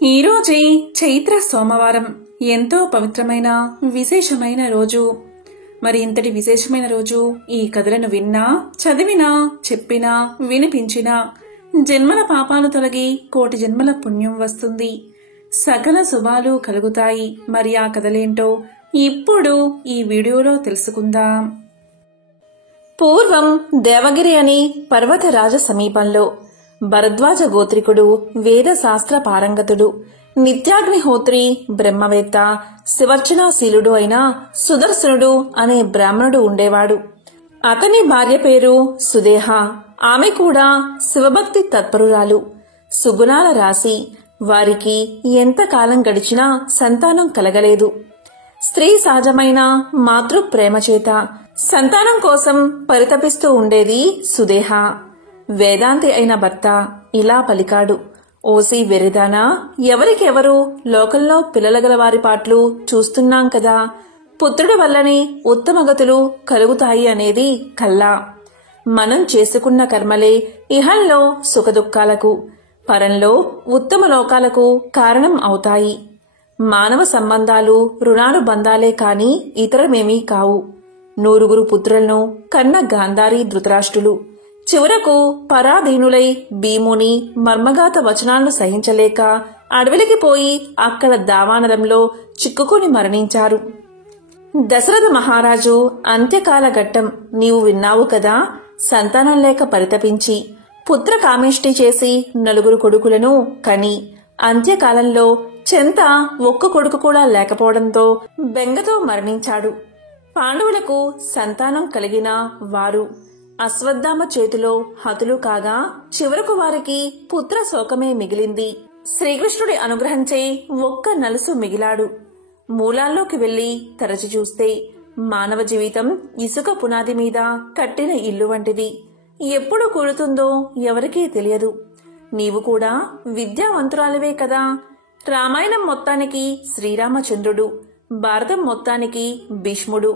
ఈరోజే చైత్ర సోమవారం ఎంతో పవిత్రమైన విశేషమైన రోజు. మరి ఇంతటి విశేషమైన రోజు ఈ కథలను విన్నా, చదివినా, చెప్పినా, వినిపించినా జన్మల పాపాలు తొలగి కోటి జన్మల పుణ్యం వస్తుంది, సకల శుభాలు కలుగుతాయి. మరి ఆ కథలేంటో ఇప్పుడు ఈ వీడియోలో తెలుసుకుందాం. పూర్వం దేవగిరి అని పర్వతరాజ సమీపంలో భరద్వాజ గోత్రికుడు, వేద శాస్త్ర పారంగతుడు, నిత్యాగ్నిహోత్రి, బ్రహ్మవేత్త, శివర్చనాశీలుడు అయిన సుదర్శనుడు అనే బ్రాహ్మణుడు ఉండేవాడు. అతని భార్య పేరు సుదేహ. ఆమె కూడా శివభక్తి తత్పరురాలు, సుగుణాల రాశి. వారికి ఎంతకాలం గడిచినా సంతానం కలగలేదు. స్త్రీ సహజమైన మాతృ ప్రేమ చేత సంతానం కోసం పరితపిస్తూ ఉండేది సుదేహ. వేదాంతి అయిన భర్త ఇలా పలికాడు: ఓసి వెరిదానా, ఎవరికెవరు లోకంలో పిల్లలగల వారి పాట్లు చూస్తున్నాం కదా. పుత్రుడి వల్లనే ఉత్తమగతులు కలుగుతాయి అనేది కల్లా. మనం చేసుకున్న కర్మలే ఇహంలో సుఖదుఖాలకు, పరంలో ఉత్తమ లోకాలకు కారణం అవుతాయి. మానవ సంబంధాలు రుణానుబంధాలే కాని ఇతరమేమీ కావు. 9 పుత్రులను కన్న గాంధారి ధృతరాష్ట్రులు చివరకు పరాధీనులై భీముని మర్మగాత వచనాలను సహించలేక అడవిలికి పోయి అక్కడ దావానలంలో చిక్కుకుని మరణించారు. దశరథ మహారాజు అంత్యకాల ఘట్టం నీవు విన్నావు కదా. సంతానం లేక పరితపించి పుత్ర కామేష్టి చేసి 9 కొడుకులను కని అంత్యకాలంలో చెంత ఒక్క కొడుకు కూడా లేకపోవడంతో బెంగతో మరణించాడు. పాండవులకు సంతానం కలిగిన వారు అశ్వత్థామ చేతిలో హతులు కాగా చివరకు వారికి పుత్ర శోకమే మిగిలింది. శ్రీకృష్ణుడి అనుగ్రహంచే ఒక్క నలుసు మిగిలాడు. మూలాల్లోకి వెళ్లి తరచి చూస్తే మానవ జీవితం ఇసుక పునాది మీద కట్టిన ఇల్లు వంటిది. ఎప్పుడు కూలుతుందో ఎవరికీ తెలియదు. నీవు కూడా విద్యావంతురాలివే కదా. రామాయణం మొత్తానికి శ్రీరామచంద్రుడు, భారతం మొత్తానికి భీష్ముడు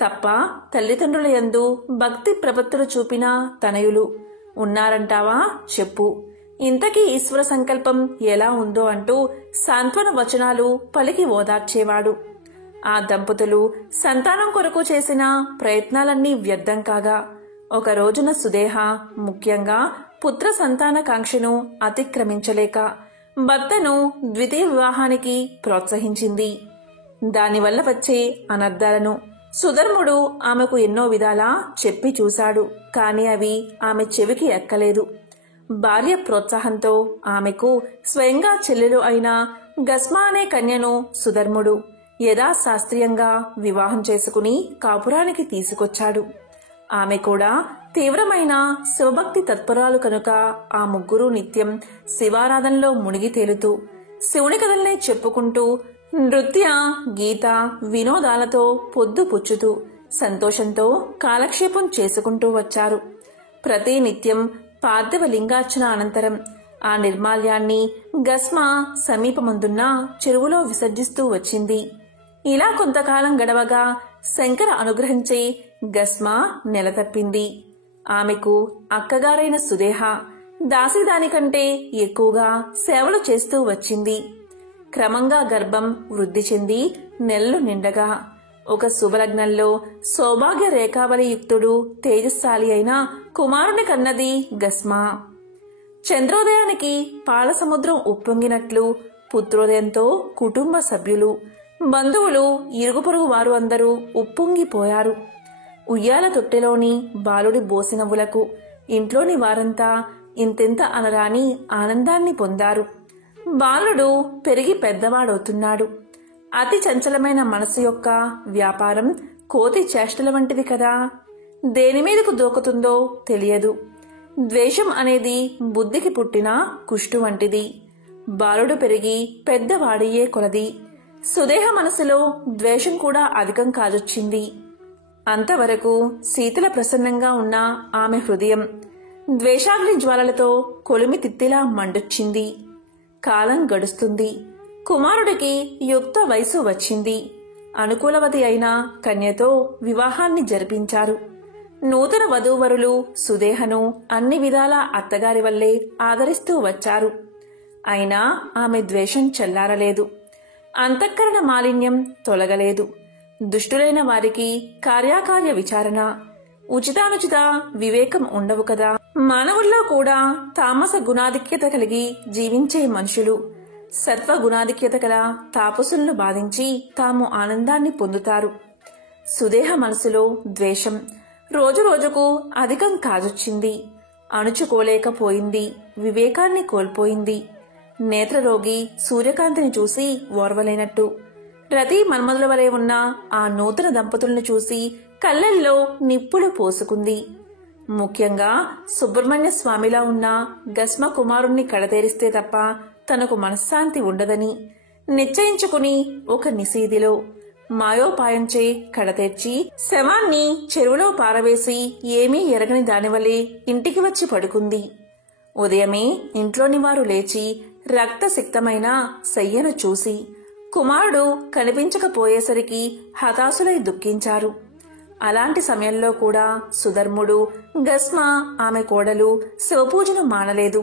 తప్ప తల్లిదండ్రుల యందు భక్తి ప్రపత్తులు చూపిన తనయులు ఉన్నారంటావా చెప్పు. ఇంతకీ ఈశ్వర సంకల్పం ఎలా ఉందో అంటూ సాంత్వన వచనాలు పలికి ఓదార్చేవాడు. ఆ దంపతులు సంతానం కొరకు చేసిన ప్రయత్నాలన్నీ వ్యర్థం కాగా ఒక రోజున సుదేహ ముఖ్యంగా పుత్ర సంతాన కాంక్షను అతిక్రమించలేక భర్తను ద్వితీయ వివాహానికి ప్రోత్సహించింది. దానివల్ల వచ్చే అనర్థాలను సుధర్ముడు ఆమెకు ఎన్నో విధాలా చెప్పి చూశాడు. కాని అవి ఆమె చెవికి ఎక్కలేదు. భార్య ప్రోత్సాహంతో ఆమెకు స్వయంగా చెల్లెలు అయిన గస్మా అనే కన్యను సుధర్ముడు యథాశాస్త్రీయంగా వివాహం చేసుకుని కాపురానికి తీసుకొచ్చాడు. ఆమె కూడా తీవ్రమైన శివభక్తి తత్పరాలు కనుక ఆ ముగ్గురు నిత్యం శివారాధనలో మునిగి తేలుతూ శివుని కథల్నే చెప్పుకుంటూ నృత్య, గీత, వినోదాలతో పొద్దు పుచ్చుతూ సంతోషంతో కాలక్షేపం చేసుకుంటూ వచ్చారు. ప్రతి నిత్యం పార్థివ లింగార్చన అనంతరం ఆ నిర్మాల్యాన్ని గస్మ సమీపమందున్న చెరువులో విసర్జిస్తూ వచ్చింది. ఇలా కొంతకాలం గడవగా శంకర అనుగ్రహించే గస్మ నెలతప్పింది. ఆమెకు అక్కగారైన సుదేహ దాసిదానికంటే ఎక్కువగా సేవలు చేస్తూ వచ్చింది. క్రమంగా గర్భం వృద్ధి చెంది నెలలు నిండగా ఒక శుభలగ్నంలో సౌభాగ్య రేఖావళి యుక్తుడు తేజస్శాలి అయిన కుమారుని కన్నది గస్మా. చంద్రోదయానికి పాల సముద్రం ఉప్పొంగినట్లు పుత్రోదయంతో కుటుంబ సభ్యులు, బంధువులు, ఇరుగు పొరుగు వారు అందరూ ఉప్పొంగిపోయారు. ఉయ్యాల తొట్టెలోని బాలుడి బోసినవ్వులకు ఇంట్లోని వారంతా ఇంతెంత అనరాని ఆనందాన్ని పొందారు. బాలుడు పెరిగి పెద్దవాడవుతున్నాడు. అతి చంచలమైన మనసు యొక్క వ్యాపారం కోతి చేష్టల వంటిది కదా. దేనిమీదకు దూకుతుందో తెలియదు. ద్వేషం అనేది బుద్ధికి పుట్టిన కుష్టు వంటిది. బాలుడు పెరిగి పెద్దవాడయ్యే కొలది సుదేహ మనసులో ద్వేషం కూడా అధికం కాజొచ్చింది. అంతవరకు శీతల ప్రసన్నంగా ఉన్న ఆమె హృదయం ద్వేషాగ్ని జ్వాలలతో కొలిమి తిత్తిలా మండొచ్చింది. కాలం గడుస్తుంది. కుమారుడికి యుక్త వయసు వచ్చింది. అనుకూలవతి అయిన కన్యతో వివాహాన్ని జరిపించారు. నూతన వధూవరులు సుదేహను అన్ని విధాలా అత్తగారి వల్లే ఆదరిస్తూ వచ్చారు. అయినా ఆమె ద్వేషం చల్లారలేదు. అంతఃకరణ మాలిన్యం తొలగలేదు. దుష్టులైన వారికి కార్యాకార్య విచారణ, ఉచితానుచిత వివేకం ఉండవు కదా. మానవుల్లో కూడా తామస గుణాధిక్యత కలిగి జీవించే మనుషులు సత్వగుణాధిక్యత గల తాపసులను బాధించి తాము ఆనందాన్ని పొందుతారు. సుదేహ మనసులో ద్వేషం రోజురోజుకు అధికం కాజొచ్చింది. అణుచుకోలేకపోయింది. వివేకాన్ని కోల్పోయింది. నేత్రరోగి సూర్యకాంతిని చూసి ఓర్వలేనట్టు రతి మన్మధుల వలె ఉన్న ఆ నూతన దంపతులను చూసి కళ్ళల్లో నిప్పులు పోసుకుంది. ముఖ్యంగా సుబ్రహ్మణ్య స్వామిలా ఉన్న గస్మ కుమారుణ్ణి కడతేరిస్తే తప్ప తనకు మనశ్శాంతి ఉండదని నిశ్చయించుకుని ఒక నిశీదిలో మాయోపాయంచే కడతేర్చి శవాన్ని చెరువులో పారవేసి ఏమీ ఎరగని దానివలే ఇంటికి వచ్చి పడుకుంది. ఉదయమే ఇంట్లోని వారు లేచి రక్తసిక్తమైన శయ్యను చూసి కుమారుడు కనిపించకపోయేసరికి హతాశులై దుఃఖించారు. అలాంటి సమయంలో కూడా సుధర్ముడు, గస్మ ఆమె కోడలు శివపూజను మానలేదు.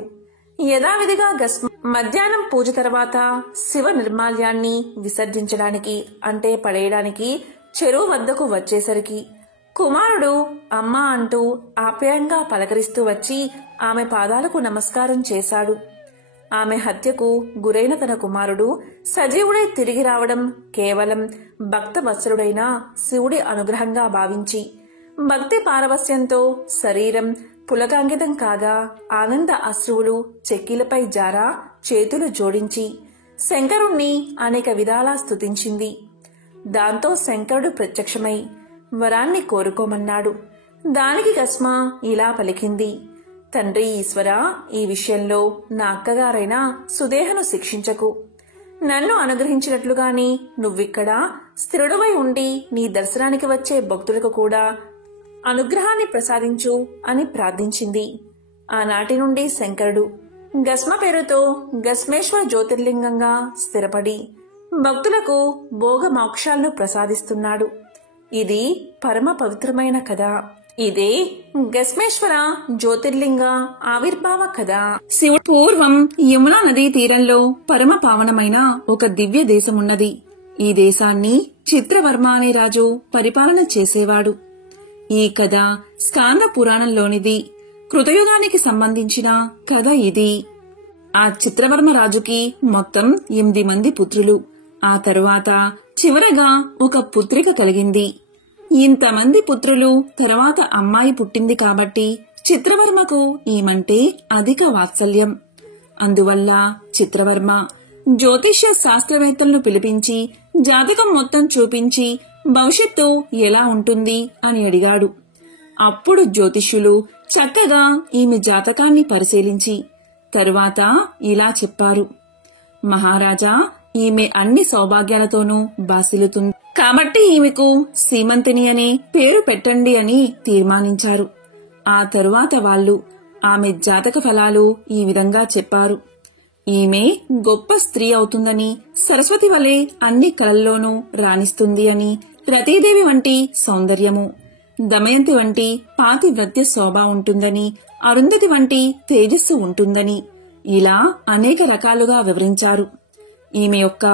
యథావిధిగా గస్మ మధ్యాహ్నం పూజ తర్వాత శివ నిర్మాల్యాన్ని విసర్జించడానికి అంటే పడేయడానికి చెరువు వద్దకు వచ్చేసరికి కుమారుడు అమ్మా అంటూ ఆప్యాయంగా పలకరిస్తూ వచ్చి ఆమె పాదాలకు నమస్కారం చేశాడు. ఆమె హత్యకు గురైన తన కుమారుడు సజీవుడై తిరిగి రావడం కేవలం భక్తవత్సలుడైన శివుడి అనుగ్రహంగా భావించి భక్తి పారవస్యంతో శరీరం పులకాంకితం కాగా ఆనంద అశ్రువులు చెక్కిలపై జారా చేతులు జోడించి శంకరుణ్ణి అనేక విధాలా స్తుతించింది. దాంతో శంకరుడు ప్రత్యక్షమై వరాన్ని కోరుకోమన్నాడు. దానికి గస్మ ఇలా పలికింది: తండ్రి ఈశ్వర, ఈ విషయంలో నా అక్కగారైన సుదేహను శిక్షించకు. నన్ను అనుగ్రహించినట్లుగాని నువ్విక్కడ స్థిరుడవై ఉండి నీ దర్శనానికి వచ్చే భక్తులకు కూడా అనుగ్రహాన్ని ప్రసాదించు అని ప్రార్థించింది. ఆనాటి నుండి శంకరుడు గస్మ పేరుతో గస్మేశ్వర జ్యోతిర్లింగంగా స్థిరపడి భక్తులకు భోగ మోక్షాలను ప్రసాదిస్తున్నాడు. ఇది పరమ పవిత్రమైన కథ. ఇదే గస్మేశ్వర జ్యోతిర్లింగ ఆవిర్భావ కథ. శివుడు పూర్వం యమునా నదీ తీరంలో పరమ పావనమైన ఒక దివ్య దేశమున్నది. ఈ దేశాన్ని చిత్రవర్మ అనే రాజు పరిపాలన చేసేవాడు. ఈ కథ స్కాంద పురాణంలోనిది. కృతయుగానికి సంబంధించిన కథ ఇది. ఆ చిత్రవర్మ రాజుకి మొత్తం 8 మంది పుత్రులు. ఆ తరువాత చివరగా ఒక పుత్రిక కలిగింది. ఇంతమంది పుత్రులు తర్వాత అమ్మాయి పుట్టింది కాబట్టి చిత్రవర్మకు ఈమంటే అధిక వాత్సల్యం. అందువల్ల చిత్రవర్మ జ్యోతిష్య శాస్త్రవేత్తలను పిలిపించి జాతకం మొత్తం చూపించి భవిష్యత్తు ఎలా ఉంటుంది అని అడిగాడు. అప్పుడు జ్యోతిష్యులు చక్కగా ఈమె జాతకాన్ని పరిశీలించి తరువాత ఇలా చెప్పారు: మహారాజా, ఈమె అన్ని సౌభాగ్యాలతోనూ బాసిల్లుతుంది కాబట్టి ఈమెకు సీమంతిని అనే పేరు పెట్టండి అని తీర్మానించారు. ఆ తరువాత వాళ్ళు ఆమె జాతక ఫలాలు ఈ విధంగా చెప్పారు: ఈమె గొప్ప స్త్రీ అవుతుందని, సరస్వతి వలె అన్ని కళల్లోనూ రాణిస్తుంది అని, రతీదేవి వంటి సౌందర్యము, దమయంతి వంటి పాతివ్రత్య శోభ ఉంటుందని, అరుంధతి వంటి తేజస్సు ఉంటుందని ఇలా అనేక రకాలుగా వివరించారు. ఈమె యొక్క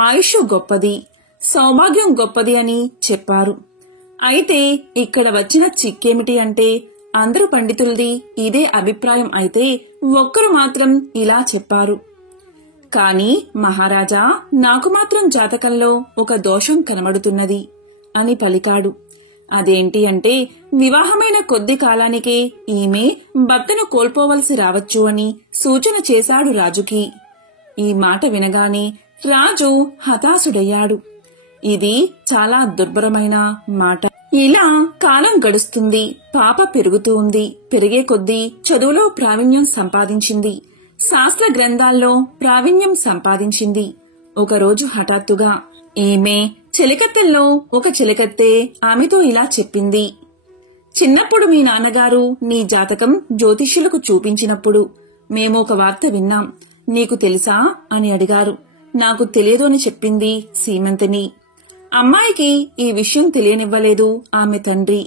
ఆయుష్ గొప్పది, సౌభాగ్యం గొప్పది అని చెప్పారు. అయితే ఇక్కడ వచ్చిన చిక్కేమిటి అంటే అందరు పండితులది ఇదే అభిప్రాయం అయితే ఒక్కరు మాత్రం ఇలా చెప్పారు: కాని మహారాజా, నాకు మాత్రం జాతకంలో ఒక దోషం కనబడుతున్నది అని పలికాడు. అదేంటి అంటే వివాహమైన కొద్ది కాలానికే ఈమె భర్తను కోల్పోవలసి రావచ్చు అని సూచన చేశాడు రాజుకి. ఈ మాట వినగానే రాజు హతాశుడయ్యాడు. ఇది చాలా దుర్భరమైన మాట. ఇలా కాలం గడుస్తుంది. పాప పెరుగుతూ ఉంది. పెరిగే కొద్దీ చదువులో ప్రావీణ్యం సంపాదించింది. శాస్త్ర గ్రంథాల్లో ప్రావీణ్యం సంపాదించింది. ఒకరోజు హఠాత్తుగా ఈమె చెలికత్తెల్లో ఒక చెలికత్తె ఆమెతో ఇలా చెప్పింది: చిన్నప్పుడు మీ నాన్నగారు నీ జాతకం జ్యోతిష్యులకు చూపించినప్పుడు మేము ఒక వార్త విన్నాం. నీకు తెలుసా అని అడిగారు. నాకు తెలియదు అని చెప్పింది సీమంతిని. అమ్మాయికి ఈ విషయం తెలియనివ్వలేదు ఆమె తండ్రి.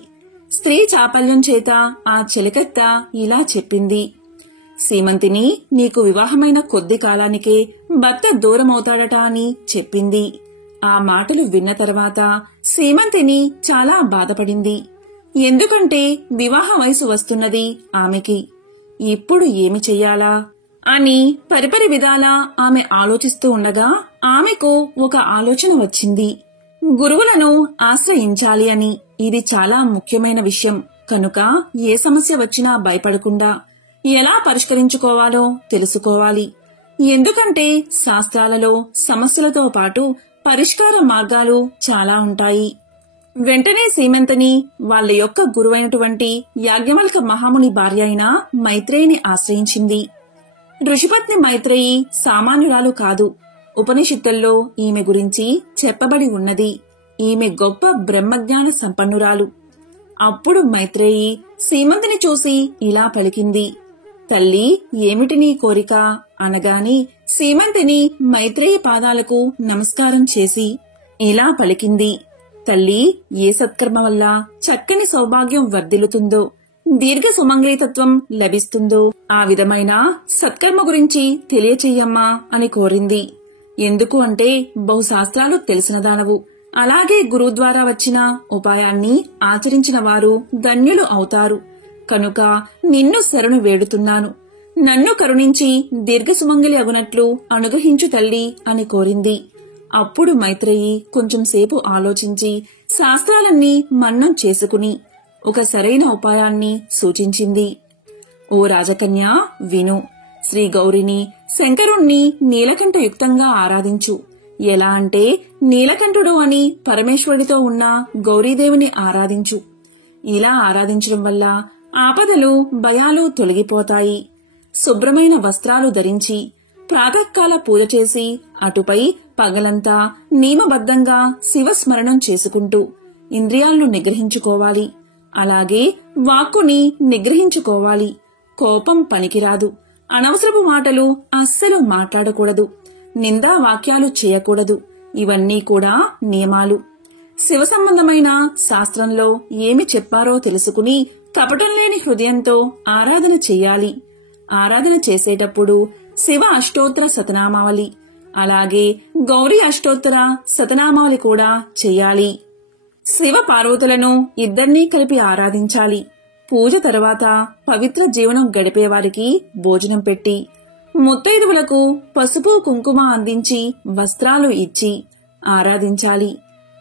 స్త్రీ చాపల్యం చేత ఆ చెలికత్త ఇలా చెప్పింది: సీమంతిని నీకు వివాహమైన కొద్ది కాలానికే భర్త దూరమవుతాడట అని చెప్పింది. ఆ మాటలు విన్న తర్వాత సీమంతిని చాలా బాధపడింది. ఎందుకంటే వివాహ వయసు వస్తున్నది ఆమెకి. ఇప్పుడు ఏమి చెయ్యాలా అని పరిపరి విధాలా ఆమె ఆలోచిస్తూ ఉండగా ఆమెకు ఒక ఆలోచన వచ్చింది. గురువులను ఆశ్రయించాలి అని. ఇది చాలా ముఖ్యమైన విషయం కనుక ఏ సమస్య వచ్చినా భయపడకుండా ఎలా పరిష్కరించుకోవాలో తెలుసుకోవాలి. ఎందుకంటే శాస్త్రాలలో సమస్యలతో పాటు పరిష్కార మార్గాలు చాలా ఉంటాయి. వెంటనే సీమంతిని వాళ్ళ యొక్క గురువైనటువంటి యాజ్ఞవల్క మహాముని భార్య అయిన మైత్రేయిని ఆశ్రయించింది. ఋషిపత్ని మైత్రేయి సామాన్యురాలు కాదు. ఉపనిషత్తుల్లో ఈమె గురించి చెప్పబడి ఉన్నది. ఈమె గొప్ప బ్రహ్మజ్ఞాన సంపన్నురాలు. అప్పుడు మైత్రేయి సీమంతిని చూసి ఇలా పలికింది. తల్లి, ఏమిటి నీ కోరిక అనగాని సీమంతిని మైత్రేయి పాదాలకు నమస్కారం చేసి ఇలా పలికింది. తల్లి, ఏ సత్కర్మ వల్ల చక్కని సౌభాగ్యం వర్ధిల్లుతుందో, దీర్ఘ సుమంగళితత్వం లభిస్తుందో ఆ విధమైన సత్కర్మ గురించి తెలియచెయ్యమ్మా అని కోరింది. ఎందుకు అంటే బహుశాస్త్రాలు తెలిసిన దానవు. అలాగే గురువు ద్వారా వచ్చిన ఉపాయాన్ని ఆచరించిన వారు ధన్యులు అవుతారు. కనుక నిన్ను శరణు వేడుతున్నాను. నన్ను కరుణించి దీర్ఘసుమంగళి అగునట్లు అనుగ్రహించు తల్లి అని కోరింది. అప్పుడు మైత్రేయి కొంచెం సేపు ఆలోచించి శాస్త్రాలన్నీ మన్నం చేసుకుని ఒక సరైన ఉపాయాన్ని సూచించింది. ఓ రాజకన్యా, విను. శ్రీ గౌరిని, శంకరుణ్ణి నీలకంఠయుక్తంగా ఆరాధించు. ఎలా అంటే నీలకంఠుడు అని పరమేశ్వరుడితో ఉన్న గౌరీదేవిని ఆరాధించు. ఇలా ఆరాధించడం వల్ల ఆపదలు, భయాలు తొలగిపోతాయి. శుభ్రమైన వస్త్రాలు ధరించి ప్రాతకాల పూజ చేసి అటుపై పగలంతా నియమబద్ధంగా శివస్మరణం చేసుకుంటూ ఇంద్రియాలను నిగ్రహించుకోవాలి. అలాగే వాక్కుని నిగ్రహించుకోవాలి. కోపం పనికిరాదు. అనవసరపు మాటలు అస్సలు మాట్లాడకూడదు. నిందా వాక్యాలు చేయకూడదు. ఇవన్నీ కూడా నియమాలు. శివ సంబంధమైన శాస్త్రంలో ఏమి చెప్పారో తెలుసుకుని కపటం లేని హృదయంతో ఆరాధన చెయ్యాలి. ఆరాధన చేసేటప్పుడు శివ అష్టోత్తర శతనామావళి, అలాగే గౌరీ అష్టోత్తర శతనామావళి కూడా చెయ్యాలి. శివ పార్వతులను ఇద్దరినీ కలిపి ఆరాధించాలి. పూజ తర్వాత పవిత్ర జీవనం గడిపేవారికి భోజనం పెట్టి ముత్తైదువులకు పసుపు కుంకుమ అందించి వస్త్రాలు ఇచ్చి ఆరాధించాలి.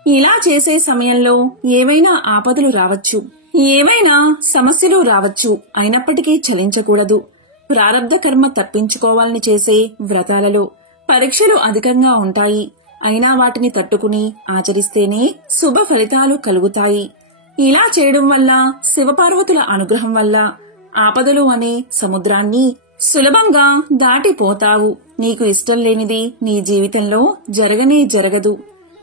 ఇలా చేసే సమయంలో ఏవైనా ఆపదలు రావచ్చు, ఏవైనా సమస్యలు రావచ్చు. అయినప్పటికీ చలించకూడదు. ప్రారబ్ధ కర్మ తప్పించుకోవాలని చేసే వ్రతాలలో పరీక్షలు అధికంగా ఉంటాయి. అయినా వాటిని తట్టుకుని ఆచరిస్తేనే శుభ ఫలితాలు కలుగుతాయి. ఇలా చేయడం వల్ల శివపార్వతుల అనుగ్రహం వల్ల ఆపదలు అనే సముద్రాన్ని సులభంగా దాటిపోతావు. నీకు ఇష్టం లేనిది నీ జీవితంలో జరగనే జరగదు.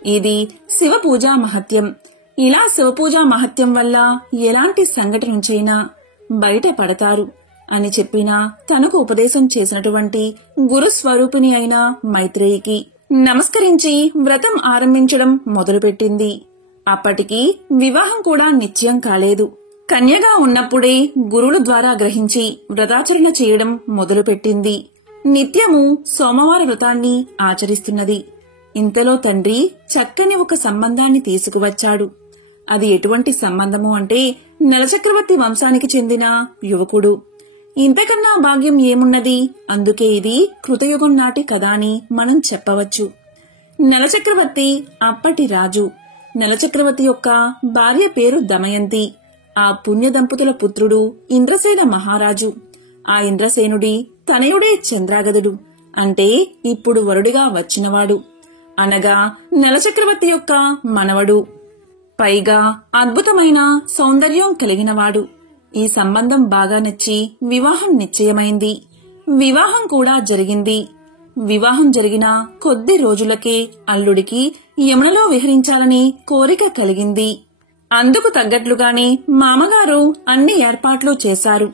ఇది శివ పూజా మహత్యం. ఇలా శివపూజా మహత్యం వల్ల ఎలాంటి సంఘటన నుంచైనా బయట పడతారు అని చెప్పినా తనకు ఉపదేశం చేసినటువంటి గురుస్వరూపిణి అయిన మైత్రేయికి నమస్కరించి వ్రతం ఆరంభించడం మొదలుపెట్టింది. అప్పటికి వివాహం కూడా నిశ్చయం కాలేదు. కన్యగా ఉన్నప్పుడే గురువుల ద్వారా గ్రహించి వ్రతాచరణ చేయడం మొదలుపెట్టింది. నిత్యము సోమవార వ్రతాన్ని ఆచరిస్తున్నది. ఇంతలో తండ్రి చక్కని ఒక సంబంధాన్ని తీసుకువచ్చాడు. అది ఎటువంటి సంబంధము అంటే నలచక్రవర్తి వంశానికి చెందిన యువకుడు. ఇంతకన్నా భాగ్యం ఏమున్నది? అందుకే ఇది కృతయుగం నాటి కథ అని మనం చెప్పవచ్చు. నలచక్రవర్తి అప్పటి రాజు. నలచక్రవర్తి యొక్క భార్య పేరు దమయంతి. ఆ పుణ్య దంపతుల పుత్రుడు ఇంద్రసేన మహారాజు. ఆ ఇంద్రసేనుడి తనయుడే చంద్రాగదుడు, అంటే ఇప్పుడు వరుడిగా వచ్చినవాడు. అనగా నలచక్రవర్తి యొక్క మనవడు. పైగా అద్భుతమైన సౌందర్యం కలిగినవాడు. ఈ సంబంధం బాగా నచ్చి వివాహం నిశ్చయమైంది. వివాహం కూడా జరిగింది. వివాహం జరిగిన కొద్ది రోజులకే అల్లుడికి యమునలో విహరించాలని కోరిక కలిగింది. అందుకు తగ్గట్లుగానే మామగారు అన్ని ఏర్పాట్లు చేశారు.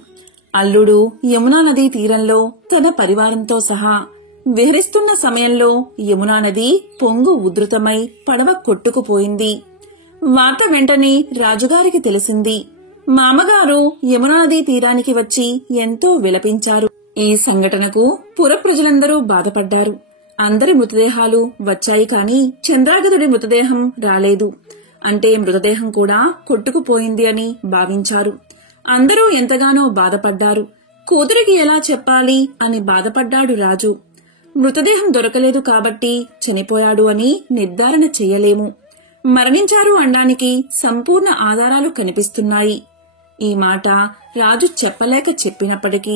అల్లుడు యమునా నదీ తీరంలో తన పరివారంతో సహా విహరిస్తున్న సమయంలో యమునా నది పొంగు ఉధృతమై పడవ కొట్టుకుపోయింది. వార్త వెంటనే రాజుగారికి తెలిసింది. మామగారు యమునా నదీ తీరానికి వచ్చి ఎంతో విలపించారు. ఈ సంఘటనకు పుర ప్రజలందరూ బాధపడ్డారు. అందరి మృతదేహాలు వచ్చాయి కాని చంద్రాగతుడి మృతదేహం రాలేదు. అంటే మృతదేహం కూడా కొట్టుకుపోయింది అని భావించారు. అందరూ ఎంతగానో బాధపడ్డారు. కూతురికి ఎలా చెప్పాలి అని బాధపడ్డాడు రాజు. మృతదేహం దొరకలేదు కాబట్టి చనిపోయాడు అని నిర్ధారణ చెయ్యలేము. మరణించారు అనడానికి సంపూర్ణ ఆధారాలు కనిపిస్తున్నాయి. ఈ మాట రాజు చెప్పలేక చెప్పినప్పటికీ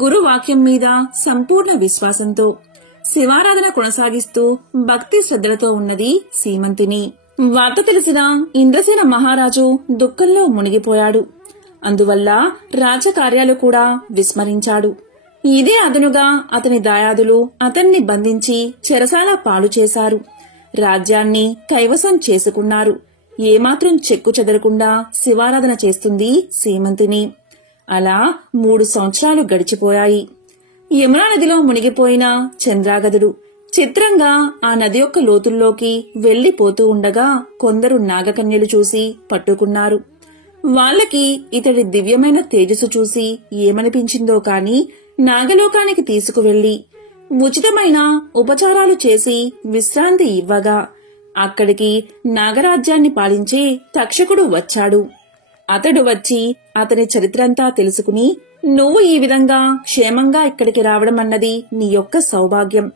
గురువాక్యం మీద సంపూర్ణ విశ్వాసంతో శివారాధన కొనసాగిస్తూ భక్తి శ్రద్ధలతో ఉన్నది సీమంతిని. వార్త తెలిసిన ఇంద్రసేన మహారాజు దుఃఖంలో మునిగిపోయాడు. అందువల్ల రాజకార్యాలు కూడా విస్మరించాడు. ఇదే అదనుగా అతని దాయాదులు అతన్ని బంధించి చెరసాల పాలు చేశారు. రాజ్యాన్ని కైవసం చేసుకున్నారు. ఏమాత్రం చెక్కు చెదరకుండా శివారాధన చేస్తుంది సీమంతిని. అలా 3 సంవత్సరాలు గడిచిపోయాయి. యమునా నదిలో మునిగిపోయిన చంద్రాగదుడు చిత్రంగా ఆ నది యొక్క లోతుల్లోకి వెళ్లిపోతూ ఉండగా కొందరు నాగకన్యలు చూసి పట్టుకున్నారు. వాళ్లకి ఇతడి దివ్యమైన తేజస్సు చూసి ఏమనిపించిందో కాని నాగలోకానికి తీసుకువెళ్లి ఉచితమైన ఉపచారాలు చేసి విశ్రాంతి ఇవ్వగా అక్కడికి నాగరాజ్యాన్ని పాలించే తక్షకుడు వచ్చాడు. అతడు వచ్చి అతని చరిత్రంతా తెలుసుకుని, నువ్వు ఈ విధంగా క్షేమంగా ఇక్కడికి రావడం అన్నది నీ యొక్క సౌభాగ్యం.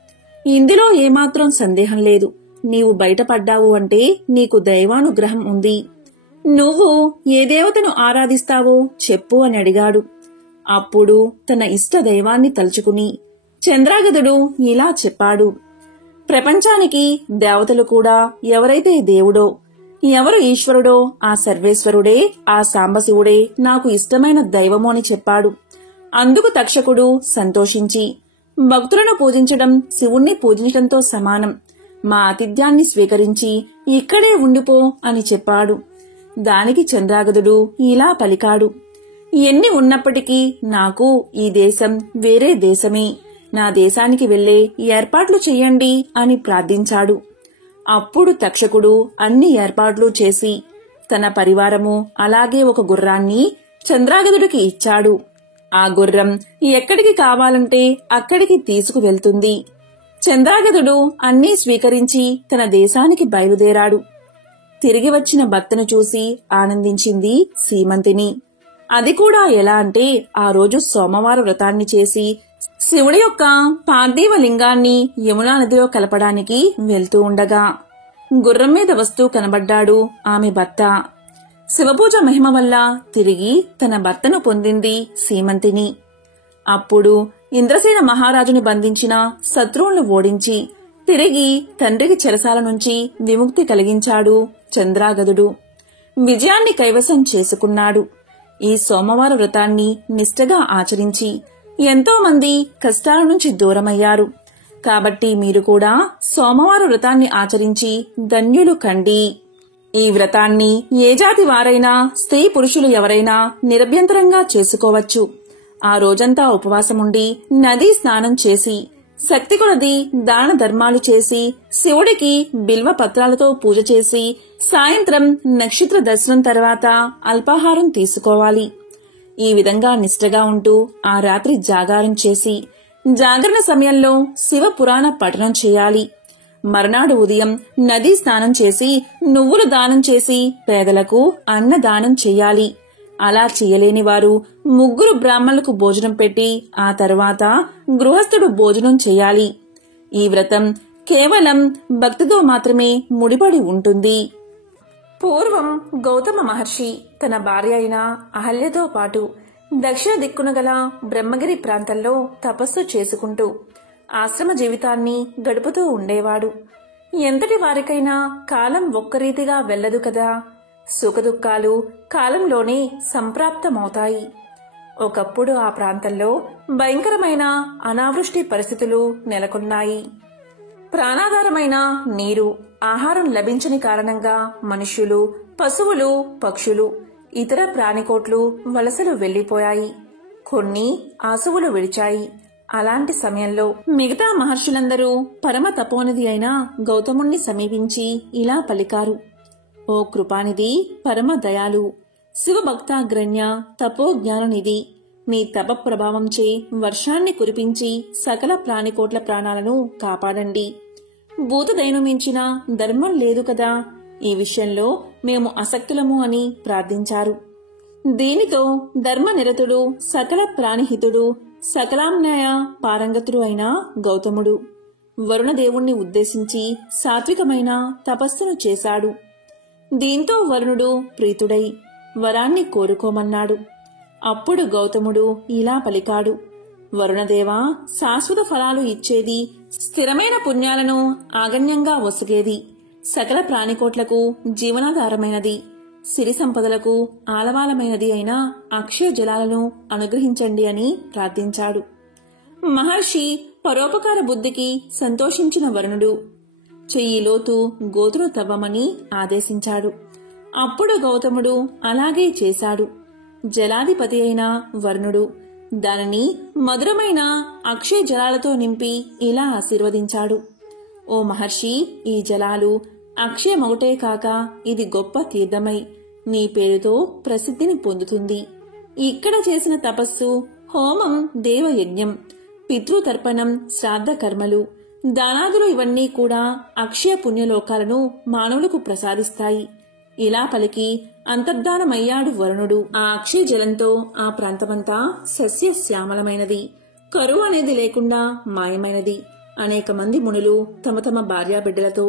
ఇందులో ఏమాత్రం సందేహం లేదు. నీవు బయటపడ్డావు అంటే నీకు దైవానుగ్రహం ఉంది. నువ్వు ఏ దేవతను ఆరాధిస్తావో చెప్పు అని అడిగాడు. అప్పుడు తన ఇష్ట దైవాన్ని తలుచుకుని చంద్రాగదుడు ఇలా చెప్పాడు. ప్రపంచానికి దేవతలు కూడా ఎవరైతే దేవుడో, ఎవరు ఈశ్వరుడో ఆ సర్వేశ్వరుడే, ఆ సాంబశివుడే నాకు ఇష్టమైన దైవము అని చెప్పాడు. అందుకు తక్షకుడు సంతోషించి, భక్తులను పూజించడం శివుణ్ణి పూజించడంతో సమానం. మా ఆతిథ్యాన్ని స్వీకరించి ఇక్కడే ఉండిపో అని చెప్పాడు. దానికి చంద్రాగదుడు ఇలా పలికాడు. ఎన్ని ఉన్నప్పటికీ నాకు ఈ దేశం వేరే దేశమే. నా దేశానికి వెళ్లే ఏర్పాట్లు చెయ్యండి అని ప్రార్థించాడు. అప్పుడు తక్షకుడు అన్ని ఏర్పాట్లు చేసి తన పరివారము అలాగే ఒక గుర్రాన్ని చంద్రాగదుడికి ఇచ్చాడు. ఆ గుర్రం ఎక్కడికి కావాలంటే అక్కడికి తీసుకువెళ్తుంది. చంద్రాగదుడు అన్నీ స్వీకరించి తన దేశానికి బయలుదేరాడు. తిరిగి వచ్చిన భర్తను చూసి ఆనందించింది సీమంతిని. అది కూడా ఎలా అంటే ఆ రోజు సోమవార వ్రతాన్ని చేసి శివుడి యొక్క పార్థివ లింగాన్ని యమునా నదిలో కలపడానికి వెళ్తూ ఉండగా గుర్రం మీద వస్తూ కనబడ్డాడు ఆమె భర్త. శివపూజ మహిమ వల్ల తిరిగి తన భర్తను పొందింది సీమంతిని. అప్పుడు ఇంద్రసేన మహారాజుని బంధించిన శత్రువులను ఓడించి తిరిగి తండ్రికి చెరసాల నుంచి విముక్తి కలిగించాడు చంద్రాగదుడు. విజయాన్ని కైవసం చేసుకున్నాడు. ఈ సోమవార వ్రతాన్ని నిష్ఠగా ఆచరించి ఎంతో మంది కష్టాల నుంచి దూరమయ్యారు. కాబట్టి మీరు కూడా సోమవార వ్రతాన్ని ఆచరించి ధన్యులు కండి. ఈ వ్రతాన్ని ఏ జాతి వారైనా స్త్రీ పురుషులు ఎవరైనా నిరభ్యంతరంగా చేసుకోవచ్చు. ఆ రోజంతా ఉపవాసముండి నదీ స్నానం చేసి శక్తి కొలది దాన ధర్మాలు చేసి శివుడికి బిల్వ పత్రాలతో పూజ చేసి సాయంత్రం నక్షత్ర దర్శనం తర్వాత అల్పాహారం తీసుకోవాలి. ఈ విధంగా నిష్ఠగా ఉంటూ ఆ రాత్రి జాగారం చేసి జాగరణ సమయంలో శివ పురాణ పఠనం చేయాలి. మర్నాడు ఉదయం నదీ స్నానం చేసి నువ్వులు దానం చేసి పేదలకు అన్నదానం చెయ్యాలి. అలా చెయ్యలేని వారు 3 బ్రాహ్మణులకు భోజనం పెట్టి ఆ తర్వాత గృహస్థుడు భోజనం చెయ్యాలి. ఈ వ్రతం కేవలం భక్తితో మాత్రమే ముడిపడి ఉంటుంది. పూర్వం గౌతమ మహర్షి తన భార్య అయిన అహల్యతో పాటు దక్షిణ దిక్కున గల బ్రహ్మగిరి ప్రాంతంలో తపస్సు చేసుకుంటూ ఆశ్రమ జీవితాన్ని గడుపుతూ ఉండేవాడు. ఎంతటి వారికైనా కాలం ఒక్కరీతిగా వెళ్లదు కదా. సుఖదుఖాలు కాలంలోనే సంప్రాప్తమవుతాయి. ఒకప్పుడు ఆ ప్రాంతంలో భయంకరమైన అనావృష్టి పరిస్థితులు నెలకొన్నాయి. ప్రాణాధారమైన నీరు, ఆహారం లభించని కారణంగా మనుష్యులు, పశువులు, పక్షులు, ఇతర ప్రాణికోట్లు వలసలు వెళ్లిపోయాయి. కొన్ని ఆశువులు విడిచాయి. అలాంటి సమయంలో మిగతా మహర్షులందరూ పరమ తపోనిధి అయిన గౌతముణ్ణి సమీపించి ఇలా పలికారు. ఓ కృపానిధి, పరమ దయాలు, శివభక్తాగ్రణ్య, తపోజ్ఞాననిధి, నీ తప ప్రభావంచే వర్షాన్ని కురిపించి సకల ప్రాణికోట్ల ప్రాణాలను కాపాడండి. భూతదయను మించిన ధర్మం లేదు కదా, ఈ విషయంలో మేము అసక్తులము అని ప్రార్థించారు. దీనితో ధర్మనిరతుడు, సకల ప్రాణిహితుడు, సకలాన్యాయ పారంగతుడు అయిన గౌతముడు వరుణదేవుణ్ణి ఉద్దేశించి సాత్వికమైన తపస్సును చేశాడు. దీంతో వరుణుడు ప్రీతుడై వరాన్ని కోరుకోమన్నాడు. అప్పుడు గౌతముడు ఇలా పలికాడు: వరుణదేవా, శాశ్వత ఫలాలు ఇచ్చేది, స్థిరమైన పుణ్యాలను ఆగణ్యంగా ఒసగేది, సకల ప్రాణికోట్లకు జీవనాధారమైనది, సిరి సంపదలకు ఆలవాలమైనది అయిన అక్షయ జలాలను అనుగ్రహించండి అని ప్రార్థించాడు. మహర్షి పరోపకార బుద్ధికి సంతోషించిన వరుణుడు చెయ్యి లోతు గోతును తవ్వమని ఆదేశించాడు. అప్పుడు గౌతముడు అలాగే చేశాడు. జలాధిపతి అయిన వరుణుడు దానిని మధురమైన అక్షయ జలాలతో నింపి ఇలా ఆశీర్వదించాడు: ఓ మహర్షి, ఈ జలాలు అక్షయమొకటే కాక ఇది గొప్ప తీర్థమై నీ పేరుతో ప్రసిద్ధిని పొందుతుంది. ఇక్కడ చేసిన తపస్సు, హోమం, దేవయజ్ఞం, పితృతర్పణం, శ్రాద్ధ కర్మలు, దానాదులు ఇవన్నీ కూడా అక్షయ పుణ్యలోకాలను మానవులకు ప్రసాదిస్తాయి. ఇలా పలికి అంతర్ధానమయ్యాడు వరుణుడు. ఆ అక్షయ జలంతో ఆ ప్రాంతమంతా సస్యశ్యామలమైనది, కరువు అనేది లేకుండా మాయమైనది. అనేక మంది మునులు తమ తమ భార్యాబిడ్డలతో,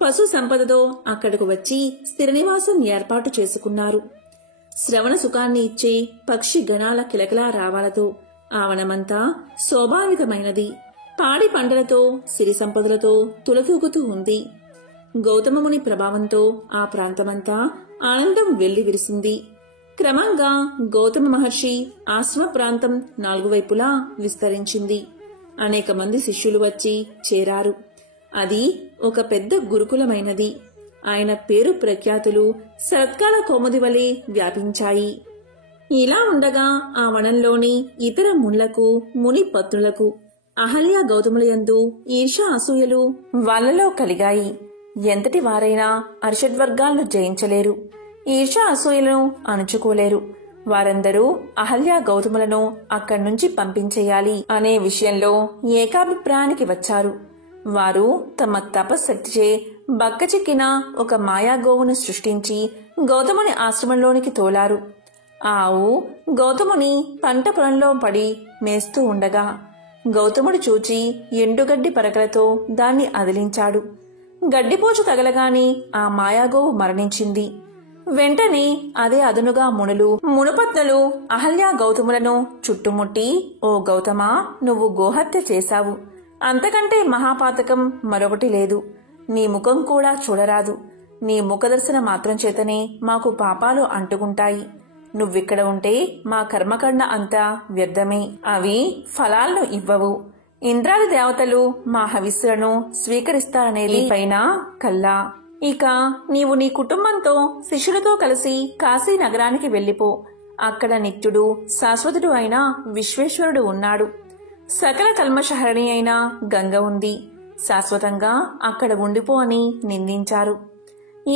పశు సంపదతో అక్కడకు వచ్చి స్థిర నివాసం ఏర్పాటు చేసుకున్నారు. శ్రవణ సుఖాన్ని ఇచ్చే పక్షి గణాల కిలకిలా రావాలతో ఆ వనమంతా శోభావితమైనది. పాడి పంటలతో, సిరి సంపదలతో తులతూగుతూ ఉంది. గౌతమముని ప్రభావంతో ఆ ప్రాంతమంతా ఆనందం వెల్లివిరిసింది. క్రమంగా గౌతమ మహర్షి ఆశ్రమ ప్రాంతం 4 వైపులా విస్తరించింది. అనేక మంది శిష్యులు వచ్చి చేరారు. అది ఒక పెద్ద గురుకులమైనది. ఆయన పేరు ప్రఖ్యాతులు శరత్కాల కౌముది వలె వ్యాపించాయి. ఇలా ఉండగా ఆ వనంలోని ఇతర మునులకు, ముని పత్నులకు అహల్య గౌతములయందు ఈర్ష్య అసూయలు వాళ్లలో కలిగాయి. ఎంతటి వారైనా అర్షద్వర్గాలను జయించలేరు, ఈర్ష్య అసూయలను అణుచుకోలేరు. వారందరూ అహల్య గౌతములను అక్కడి నుంచి పంపించేయాలి అనే విషయంలో ఏకాభిప్రాయానికి వచ్చారు. వారు తమ తపశక్తిచే బక్కచిక్కిన ఒక మాయాగోవును సృష్టించి గౌతముని ఆశ్రమంలోనికి తోలారు. ఆ ఆవు గౌతముని పంట పొలంలో పడి మేస్తూ ఉండగా గౌతముడు చూచి ఎండుగడ్డి పరకలతో దాన్ని అదిలించాడు. గడ్డిపోచు తగలగాని ఆ మాయాగోవు మరణించింది. వెంటనే అదే అదునుగా మునుపత్నులు అహల్య గౌతములను చుట్టుముట్టి, ఓ గౌతమా, నువ్వు గోహత్య చేశావు. అంతకంటే మహాపాతకం మరొకటి లేదు. నీ ముఖం కూడా చూడరాదు. నీ ముఖదర్శన మాత్రం చేతనే మాకు పాపాలు అంటుకుంటాయి. నువ్విక్కడ ఉంటే మా కర్మకండ అంతా వ్యర్థమే. అవి ఫలాలను ఇవ్వవు. ఇంద్రాది దేవతలు మా హవిస్సులను స్వీకరిస్తారనేది పైన కల్లా. ఇక నీవు నీ కుటుంబంతో శిష్యులతో కలిసి కాశీ నగరానికి వెళ్ళిపో. అక్కడ నిత్యుడు, శాశ్వతుడు అయిన విశ్వేశ్వరుడు ఉన్నాడు. సకల కల్మషహరణి అయిన గంగ ఉంది. శాశ్వతంగా అక్కడ ఉండిపో అని నిందించారు.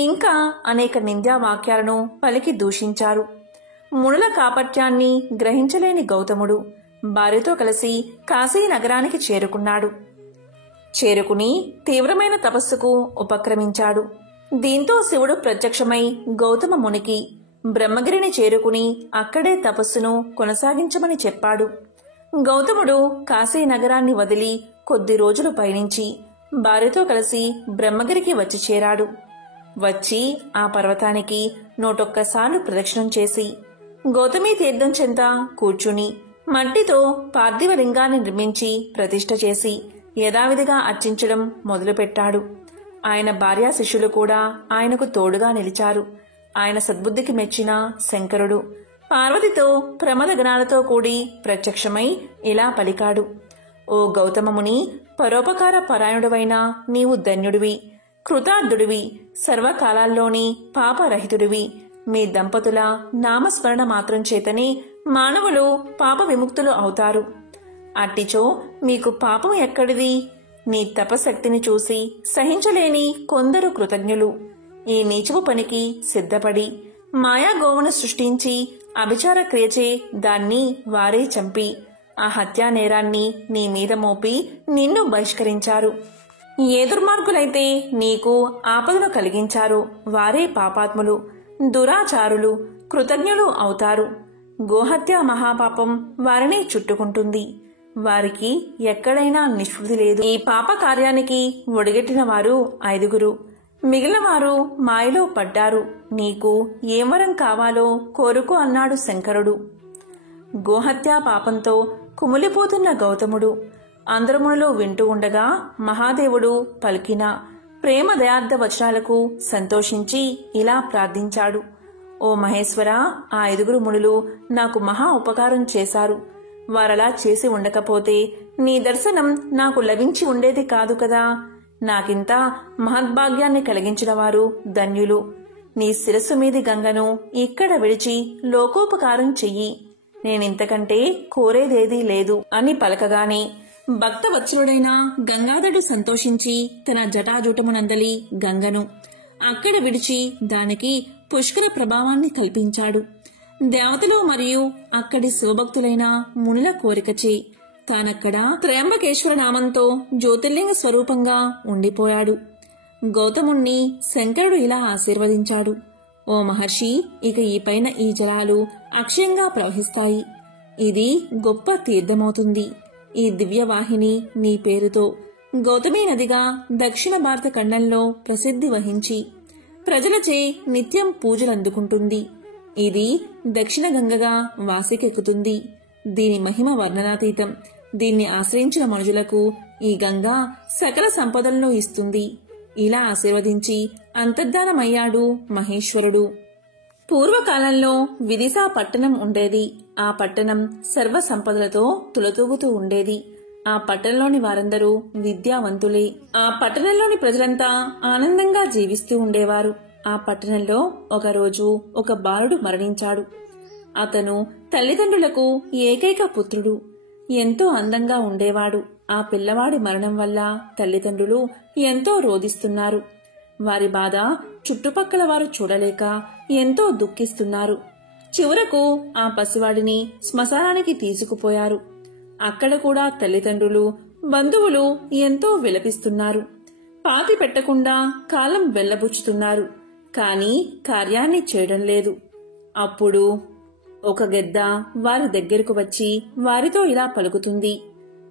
ఇంకా అనేక నింద్యా వాక్యాలను పలికి దూషించారు. మునుల కాపట్యాన్ని గ్రహించలేని గౌతముడు భార్యతో కలిసి కాశీ నగరానికి చేరుకున్నాడు. చేరుకుని తీవ్రమైన తపస్సుకు ఉపక్రమించాడు. దీంతో శివుడు ప్రత్యక్షమై గౌతమ మునికి బ్రహ్మగిరిని చేరుకుని అక్కడే తపస్సును కొనసాగించమని చెప్పాడు. గౌతముడు కాశీ నగరాన్ని వదిలి కొద్ది రోజులు పయనించి భార్యతో కలిసి బ్రహ్మగిరికి వచ్చి చేరాడు. వచ్చి ఆ పర్వతానికి 101 సార్లు ప్రదక్షిణం చేసి గౌతమీ తీర్థం చెంత కూర్చుని మట్టితో పార్థివ లింగాన్ని నిర్మించి ప్రతిష్ఠ చేసి యథావిధిగా అర్చించడం మొదలుపెట్టాడు. ఆయన భార్యా శిష్యులు కూడా ఆయనకు తోడుగా నిలిచారు. ఆయన సద్బుద్ధికి మెచ్చిన శంకరుడు పార్వతితో ప్రమద గణాలతో కూడి ప్రత్యక్షమై ఇలా పలికాడు: ఓ గౌతమముని, పరోపకార పరాయణుడవైన నీవు ధన్యుడివి, కృతార్థుడివి, సర్వకాలాల్లోని పాపరహితుడివి. మీ దంపతుల నామస్మరణ మాత్రం చేతనే మానవులు పాప విముక్తులు అవుతారు. అట్టిచో మీకు పాపం ఎక్కడిది? నీ తపశక్తిని చూసి సహించలేని కొందరు కృతజ్ఞులు ఈ నీచపు పనికి సిద్ధపడి మాయా గోవును సృష్టించి అభిచార క్రియచే దాన్ని వారే చంపి ఆ హత్యా నేరాన్ని నీ మీద మోపి నిన్ను బహిష్కరించారు. ఏ దుర్మార్గులైతే నీకు ఆపదను కలిగించారో వారే పాపాత్ములు, దురాచారులు, కృతజ్ఞులు అవుతారు. గోహత్య మహాపాపం వారిని చుట్టుకుంటుంది. వారికి ఎక్కడైనా నిష్కృతి లేదు. ఈ పాప కార్యానికి ఒడిగట్టిన వారు 5. మిగిలిన వారు మాయలో పడ్డారు. నీకు ఏం వరం కావాలో కోరుకో అన్నాడు శంకరుడు. గోహత్యా పాపంతో కుమిలిపోతున్న గౌతముడు అందరములో వింటూ ఉండగా మహాదేవుడు పలికిన ప్రేమ దయార్థ వచనాలకు సంతోషించి ఇలా ప్రార్థించాడు. ఓ మహేశ్వరా, ఆ 5 మునులు నాకు మహా ఉపకారం చేశారు. వారలా చేసి ఉండకపోతే నీ దర్శనం నాకు లభించి ఉండేది కాదు కదా. నాకింత మహద్భాగ్యాన్ని కలిగించిన వారు ధన్యులు. నీ శిరస్సు మీది గంగను ఇక్కడ విడిచి లోకోపకారం చెయ్యి. నేనింతకంటే కోరేదేదీ లేదు అని పలకగానే భక్తవత్సలుడైన గంగాధరుడు సంతోషించి తన జటాజూటమునందలి గంగను అక్కడ విడిచి దానికి పుష్కర ప్రభావాన్ని కల్పించాడు. దేవతలు మరియు అక్కడి శివభక్తులైన మునుల కోరికచే తానక్కడ త్రయంబకేశ్వర నామంతో జ్యోతిర్లింగ స్వరూపంగా ఉండిపోయాడు. గౌతముణ్ణి శంకరుడు ఇలా ఆశీర్వదించాడు. ఓ మహర్షి, ఇక ఈ పైన ఈ జలాలు అక్షయంగా ప్రవహిస్తాయి. ఇది గొప్ప తీర్థమవుతుంది. ఈ దివ్యవాహిని నీ పేరుతో గౌతమీ నదిగా దక్షిణ భారత ఖండంలో ప్రసిద్ధి వహించి ప్రజలచే నిత్యం పూజలందుకుంటుంది. ఇది దక్షిణ గంగగా వాసికెక్కుతుంది. దీని మహిమ వర్ణనాతీతం. దీన్ని ఆశ్రయించిన మనుషులకు ఈ గంగా సకల సంపదలను ఇస్తుంది. ఇలా ఆశీర్వదించి అంతర్ధానమయ్యాడు మహేశ్వరుడు. పూర్వకాలంలో విదిశా పట్టణం ఉండేది. ఆ పట్టణం సర్వ సంపదలతో తులతూగుతూ ఉండేది. ఆ పట్టణంలోని వారందరూ విద్యావంతులే. ఆ పట్టణంలోని ప్రజలంతా ఆనందంగా జీవిస్తూ ఉండేవారు. ఆ పట్టణంలో ఒకరోజు ఒక బాలుడు మరణించాడు. అతను తల్లిదండ్రులకు ఏకైక పుత్రుడు. ఎంతో అందంగా ఉండేవాడు. ఆ పిల్లవాడి మరణం వల్ల తల్లిదండ్రులు ఎంతో రోదిస్తున్నారు. వారి బాధ చుట్టుపక్కల వారు చూడలేక ఎంతో దుఃఖిస్తున్నారు. చివరకు ఆ పసివాడిని శ్మశానానికి తీసుకుపోయారు. అక్కడ కూడా తల్లిదండ్రులు, బంధువులు ఎంతో విలపిస్తున్నారు. పాతి పెట్టకుండా కాలం వెళ్లబుచ్చుతున్నారు. కాని కార్యాన్ని చేయడం లేదు. అప్పుడు ఒక గెద్ద వారి దగ్గరకు వచ్చి వారితో ఇలా పలుకుతుంది.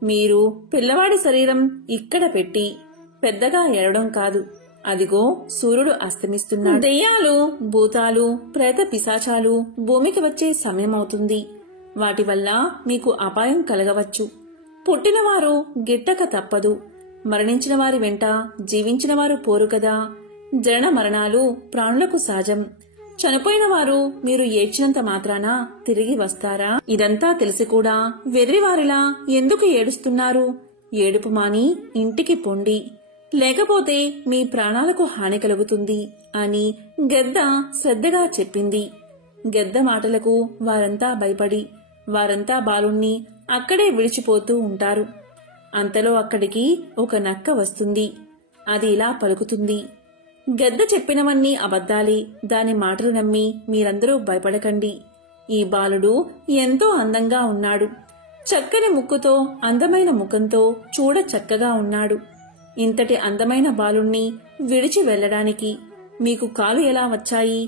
మీరు పిల్లవాడి శరీరం ఇక్కడ పెట్టి పెద్దగా ఎడడం కాదు. అదిగో సూర్యుడు అస్తమిస్తున్నాడు. దెయ్యాలు, భూతాలు, ప్రేత పిశాచాలు భూమికి వచ్చే సమయమవుతుంది. వాటి వల్ల మీకు అపాయం కలగవచ్చు. పుట్టినవారు గిట్టక తప్పదు. మరణించిన వారి వెంట జీవించిన వారు పోరు కదా. జనన మరణాలు ప్రాణులకు సహజం. చనిపోయిన వారు మీరు ఏడ్చినంత మాత్రాన తిరిగి వస్తారా? ఇదంతా తెలిసి కూడా వెర్రివారిలా ఎందుకు ఏడుస్తున్నారు? ఏడుపు మాని ఇంటికి పొండి, లేకపోతే మీ ప్రాణాలకు హాని కలుగుతుంది అని గెద్ద శ్రద్ధగా చెప్పింది. గెద్ద మాటలకు వారంతా భయపడి వారంతా బాలుణ్ణి అక్కడే విడిచిపోతూ ఉంటారు. అంతలో అక్కడికి ఒక నక్క వస్తుంది. అది ఇలా పలుకుతుంది. గెద్ద చెప్పినవన్నీ అబద్ధాలే. దాని మాటలు నమ్మి మీరందరూ భయపడకండి. ఈ బాలుడు ఎంతో అందంగా ఉన్నాడు. చక్కని ముక్కుతో, అందమైన ముఖంతో చూడ చక్కగా ఉన్నాడు. ఇంతటి అందమైన బాలుణ్ణి విడిచి వెళ్లడానికి మీకు కాలు ఎలా వచ్చాయి?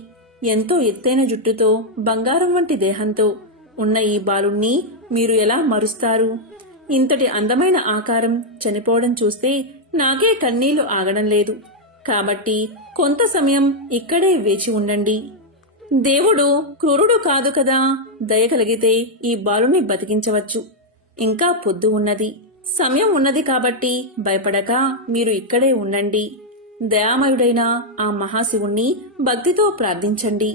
ఎంతో ఎత్తైన జుట్టుతో, బంగారం వంటి దేహంతో ఉన్న ఈ బాలుణ్ణి మీరు ఎలా మరుస్తారు? ఇంతటి అందమైన ఆకారం చనిపోవడం చూస్తే నాకే కన్నీళ్లు ఆగడం లేదు. కాబట్టి కొంత సమయం ఇక్కడే వేచి ఉండండి. దేవుడు క్రూరుడు కాదు కదా. దయ కలిగితే ఈ బాలుని బతికించవచ్చు. ఇంకా పొద్దు ఉన్నది, సమయం ఉన్నది కాబట్టి భయపడక మీరు ఇక్కడే ఉండండి. దయామయుడైన ఆ మహాశివుణ్ణి భక్తితో ప్రార్థించండి.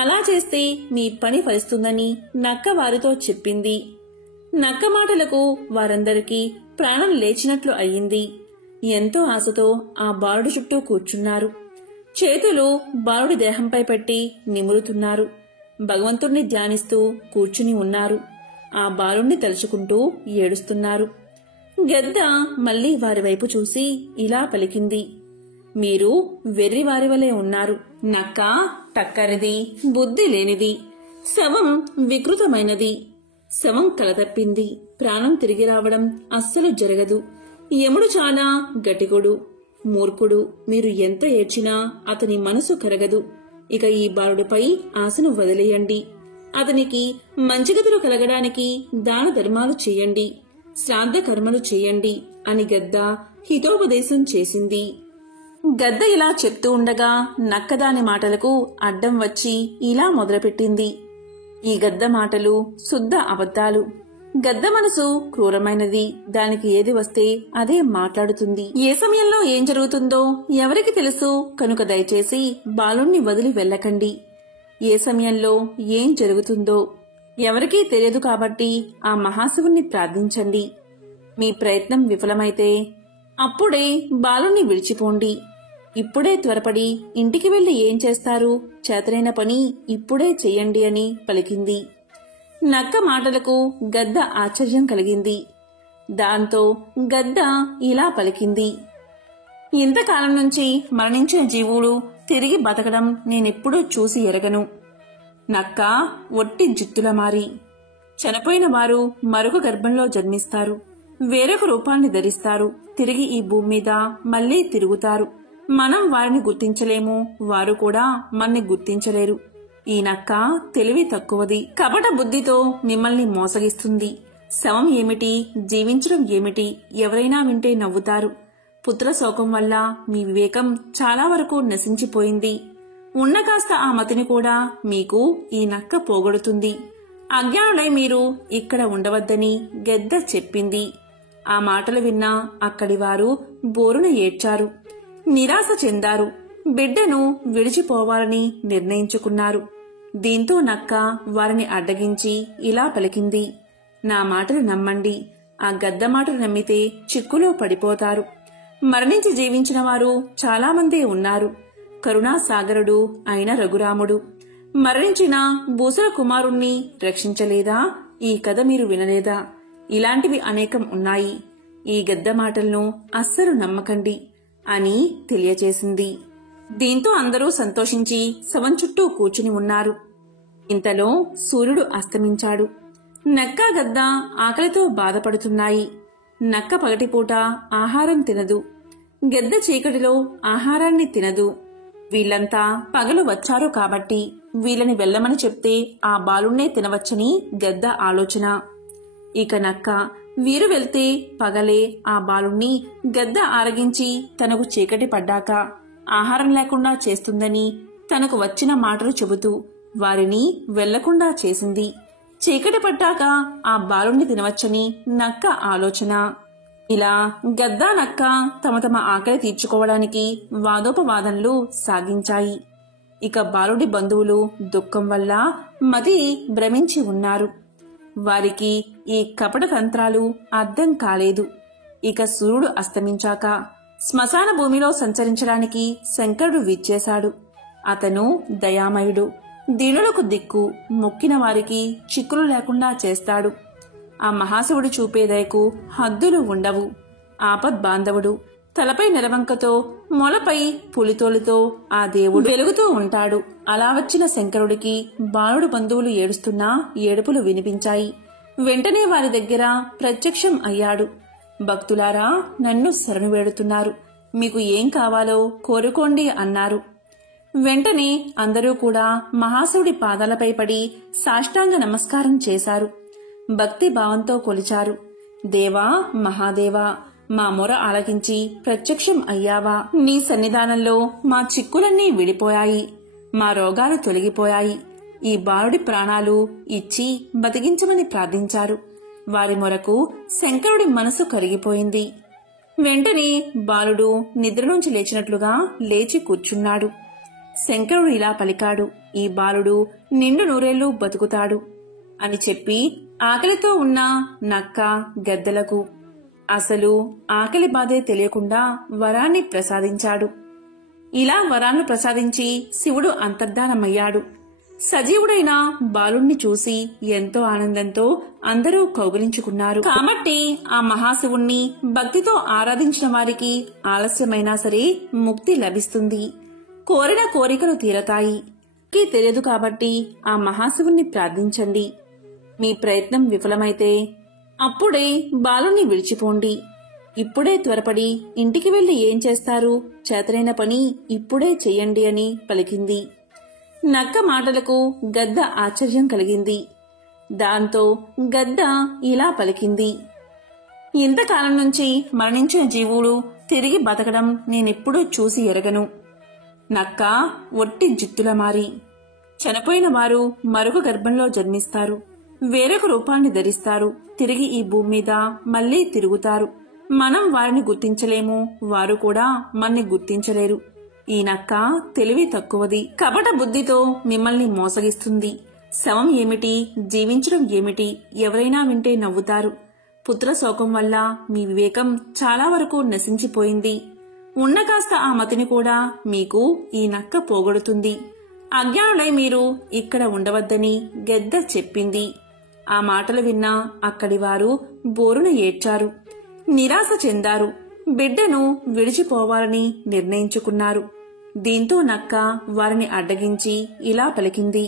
అలా చేస్తే మీ పని ఫలిస్తుందని నక్క వారితో చెప్పింది. నక్క మాటలకు వారందరికీ ప్రాణం లేచినట్లు అయ్యింది. ఎంతో ఆశతో ఆ బాలుడి చుట్టూ కూర్చున్నారు. చేతులు బాలుడి దేహంపై పెట్టి నిమురుతున్నారు. భగవంతుణ్ణి ధ్యానిస్తూ కూర్చుని ఉన్నారు. ఆ బాలుణ్ణి తలుచుకుంటూ ఏడుస్తున్నారు. గెద్ద మళ్లీ వారి వైపు చూసి ఇలా పలికింది. మీరు వెర్రివారి వలె ఉన్నారు. నక్క టక్కరిది, బుద్ధి లేనిది, శవం వికృతమైనది, శవం కలతప్పింది, ప్రాణం తిరిగి రావడం అస్సలు జరగదు. యముడు చాలా గటికుడు, మూర్ఖుడు. మీరు ఎంత ఏడ్చినా అతని మనసు కరగదు. ఇక ఈ బాలుడిపై ఆశను వదిలేయండి. అతనికి మంచిగతులు కలగడానికి దాన ధర్మాలు చేయండి, శ్రాద్ధ కర్మలు చేయండి అని గద్ద హితోపదేశం చేసింది. గద్ద ఇలా చెప్తూ ఉండగా నక్క దాని మాటలకు అడ్డం వచ్చి ఇలా మొదలుపెట్టింది. ఈ గద్ద మాటలు శుద్ధ అబద్ధాలు. గద్ద మనసు క్రూరమైనది. దానికి ఏది వస్తే అదే మాట్లాడుతుంది. ఏ సమయంలో ఏం జరుగుతుందో ఎవరికి తెలుసు కనుక దయచేసి బాలుణ్ణి వదిలి వెళ్ళకండి. ఏ సమయంలో ఏం జరుగుతుందో ఎవరికీ తెలియదు కాబట్టి ఆ మహాశివుణ్ణి ప్రార్థించండి. మీ ప్రయత్నం విఫలమైతే అప్పుడే బాలుణ్ణి విడిచిపోండి. ఇప్పుడే త్వరపడి ఇంటికి వెళ్లి ఏం చేస్తారు? చేతనైన పని ఇప్పుడే చెయ్యండి అని పలికింది. నక్క మాటలకు గద్ద ఆశ్చర్యం కలిగింది. దాంతో గద్ద ఇలా పలికింది. ఇంతకాలం నుంచి మరణించిన జీవులు తిరిగి బతకడం నేనెప్పుడూ చూసి ఎరగను. నక్క ఒట్టి జిత్తుల మారి. చనిపోయిన వారు మరొక గర్భంలో జన్మిస్తారు, వేరొక రూపాన్ని ధరిస్తారు, తిరిగి ఈ భూమి మీద మళ్లీ తిరుగుతారు. మనం వారిని గుర్తించలేము, వారు కూడా మన్ని గుర్తించలేరు. ఈ నక్క తెలివి తక్కువది, కపట బుద్ధితో మిమ్మల్ని మోసగిస్తుంది. శవం ఏమిటి, జీవించడం ఏమిటి ఎవరైనా వింటే నవ్వుతారు. పుత్ర శోకం వల్ల మీ వివేకం చాలా వరకు నశించిపోయింది. ఉన్న కాస్త ఆ మతిని కూడా మీకు ఈ నక్క పోగొడుతుంది. అజ్ఞానులై మీరు ఇక్కడ ఉండవద్దని గద్ద చెప్పింది. ఆ మాటలు విన్నా అక్కడి వారు బోరున ఏడ్చారు, నిరాశ చెందారు, బిడ్డను విడిచిపోవాలని నిర్ణయించుకున్నారు. దీంతో నక్క వారిని అడ్డగించి ఇలా పలికింది. నా మాటలు నమ్మండి. ఆ గద్ద మాటలు నమ్మితే చిక్కులో పడిపోతారు. మరణించి జీవించిన వారు చాలామందే ఉన్నారు. కరుణాసాగరుడు అయిన రఘురాముడు మరణించిన భూసర కుమారుణ్ణి రక్షించలేదా? ఈ కథ మీరు వినలేదా? ఇలాంటివి అనేకం ఉన్నాయి. ఈ గద్ద మాటలను అస్సలు నమ్మకండి అని తెలియచేసింది. దీంతో అందరూ సంతోషించి శవం చుట్టూ కూర్చుని ఉన్నారు. ఇంతలో సూర్యుడు అస్తమించాడు. నక్క గద్ద ఆకలితో బాధపడుతున్నాయి. నక్క పగటిపూట ఆహారం తినదు, గద్ద చీకటిలో ఆహారాన్ని తినదు. వీళ్లంతా పగలు వచ్చారు కాబట్టి వీళ్ళని వెళ్లమని చెప్తే ఆ బాలుణ్ణే తినవచ్చని గద్ద ఆలోచన. ఇక నక్క వీరు వెళ్తే పగలే ఆ బాలుణ్ణి గద్ద ఆరగించి తనకు చీకటి పడ్డాక ఆహారం లేకుండా చేస్తుందని తనకు వచ్చిన మాటలు చెబుతూ వారిని వెళ్లకుండా చేసింది. చీకటి పడ్డాక ఆ బాలుణ్ణి తినవచ్చని నక్క ఆలోచన. ఇలా గద్ద నక్క తమ తమ ఆకలి తీర్చుకోవడానికి వాదోపవాదనలు సాగించాయి. ఇక బాలుడి బంధువులు దుఃఖం వల్ల మతి భ్రమించి ఉన్నారు. వారికి ఈ కపట తంత్రాలు అర్థం కాలేదు. ఇక సూర్యుడు అస్తమించాక శ్మశాన భూమిలో సంచరించడానికి శంకరుడు విచ్చేశాడు. అతను దయామయుడు, దీనులకు దిక్కు, మొక్కిన వారికి చిక్కులు లేకుండా చేస్తాడు. ఆ మహాశివుడు చూపే దయకు హద్దులు ఉండవు. ఆపద్బాంధవుడు, తలపై నెలవంకతో మొలపై పులితోలుతో ఆ దేవుడు వెలుగుతూ ఉంటాడు. అలా వచ్చిన శంకరుడికి బాలుడు బంధువులు ఏడుస్తున్నా ఏడుపులు వినిపించాయి. వెంటనే వారి దగ్గర ప్రత్యక్షం అయ్యాడు. భక్తులారా, నన్ను శరణు వేడుతున్నారు, మీకు ఏం కావాలో కోరుకోండి అన్నారు. వెంటనే అందరూ కూడా మహాశివుడి పాదాలపై పడి సాష్టాంగ నమస్కారం చేశారు. భక్తి భావంతో కొలిచారు. దేవా, మహాదేవా, మా మొర ఆలకించి ప్రత్యక్షం అయ్యావా? నీ సన్నిధానంలో మా చిక్కులన్నీ విడిపోయాయి, మా రోగాలు తొలగిపోయాయి. ఈ బాలుడి ప్రాణాలు ఇచ్చి బతికించమని ప్రార్థించారు. వారి మొరకు శంకరుడి మనసు కరిగిపోయింది. వెంటనే బాలుడు నిద్రలోంచి లేచినట్లుగా లేచి కూర్చున్నాడు. శంకరుడు ఇలా పలికాడు. ఈ బాలుడు నిండు నూరేళ్లు బతుకుతాడు అని చెప్పి ఆకలితో ఉన్న నక్క గద్దలకు అసలు ఆకలి బాధే తెలియకుండా వరాన్ని ప్రసాదించాడు. ఇలా వరాన్ని ప్రసాదించి శివుడు అంతర్ధానమయ్యాడు. సజీవుడైన బాలుణ్ణి చూసి ఎంతో ఆనందంతో అందరూ కౌగిలించుకున్నారు. కాబట్టి ఆ మహాశివుణ్ణి భక్తితో ఆరాధించిన వారికి ఆలస్యమైనా సరే ముక్తి లభిస్తుంది, కోరిన కోరికలు తీరతాయి. తెలియదు కాబట్టి ఆ మహాశివుణ్ణి ప్రార్థించండి. మీ ప్రయత్నం విఫలమైతే అప్పుడే బాలుని విడిచిపోండి. ఇప్పుడే త్వరపడి ఇంటికి వెళ్లి ఏం చేస్తారు, చేతనైన పని ఇప్పుడే చెయ్యండి అని పలికింది. నక్క మాటలకు గద్ద ఆశ్చర్యం కలిగింది. దాంతో గద్ద ఇలా పలికింది, ఇంతకాలం నుంచి మరణించిన జీవులు తిరిగి బతకడం నేనెప్పుడూ చూసి ఎరగను. నక్క ఒట్టి జిత్తుల మారి చనిపోయిన వారు మరొక గర్భంలో జన్మిస్తారు, వేరొక రూపాన్ని ధరిస్తారు, తిరిగి ఈ భూమి మీద మళ్లీ తిరుగుతారు. మనం వారిని గుర్తించలేము, వారు కూడా మన్ని గుర్తించలేరు. ఈ నక్క తెలివి తక్కువది, కపట బుద్ధితో మిమ్మల్ని మోసగిస్తుంది. శవం ఏమిటి, జీవించడం ఏమిటి, ఎవరైనా వింటే నవ్వుతారు. పుత్ర శోకం వల్ల మీ వివేకం చాలా వరకు నశించిపోయింది. ఉన్న కాస్త ఆ మతిని కూడా మీకు ఈ నక్క పోగొడుతుంది. అజ్ఞానులై మీరు ఇక్కడ ఉండవద్దని గద్ద చెప్పింది. ఆ మాటలు విన్నా అక్కడి వారు బోరున ఏడ్చారు, నిరాశ చెందారు, బిడ్డను విడిచిపోవాలని నిర్ణయించుకున్నారు. దీంతో నక్క వారిని అడ్డగించి ఇలా పలికింది,